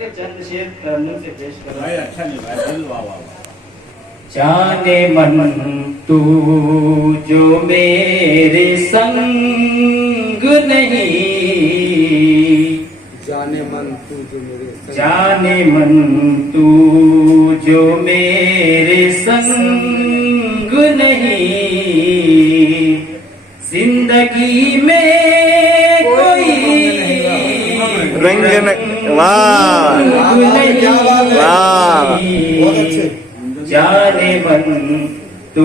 करके चंद शेर मुंह से पेश करो। भाई अच्छा नहीं भाई, दिल वाह वाह वाह। जाने मन तू जो मेरे संग नहीं, जाने मन तू जो मेरे संग, जाने मन तू जो मेरे संग नहीं, जिंदगी में कोई रंग वाह वाह। बहुत अच्छे। जाने मन तू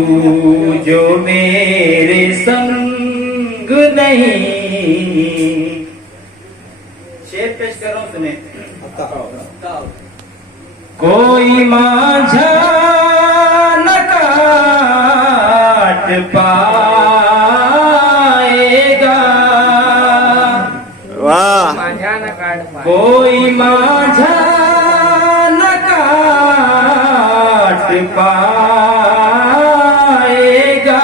जो मेरे संग नहीं। शेर पेश करो सुने। कोई माझा न काट पाएगा, वाह कोई माझा न काट पाएगा,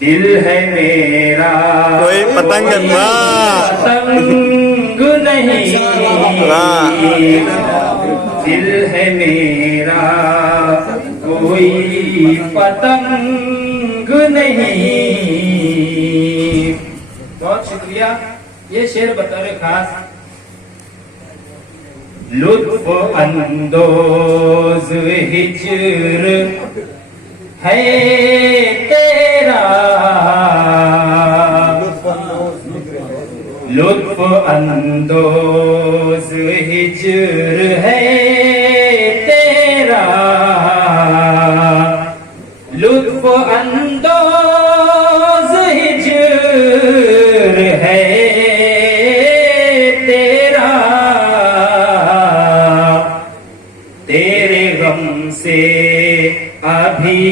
दिल है मेरा कोई पतंग पतंग नहीं, दिल है मेरा कोई पतंग नहीं। बहुत शुक्रिया। ये शेर बता रहे खास लुत्फ अंदोज हिज्र है तेरा, लुत्फ अंदोज हिज्र है तेरा, लुत्फ अंदोज हिज्र है तेरा, तेरे गम से अभी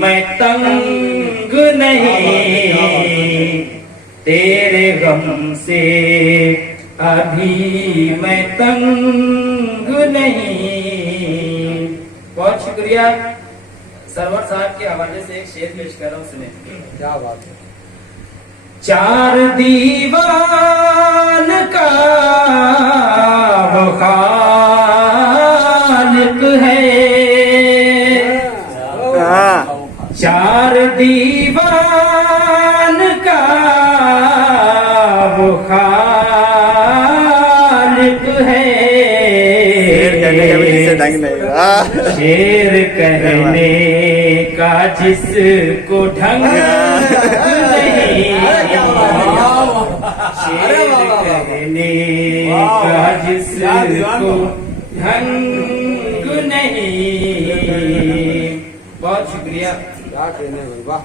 मैं तंग नहीं, तेरे गम से अभी मैं तंग नहीं। बहुत शुक्रिया। सरवर साहब के हवाले से एक शेर पेश कर रहा हूं, सुने। क्या बात है। चार दीवान का वो खालिक है, चार दीवान का वो खालिक है, शेर कहने का जिसको ढंग नहीं, शेर कहने का जिसको ढंग नहीं। बहुत शुक्रिया। क्या कहने भाई, वाह।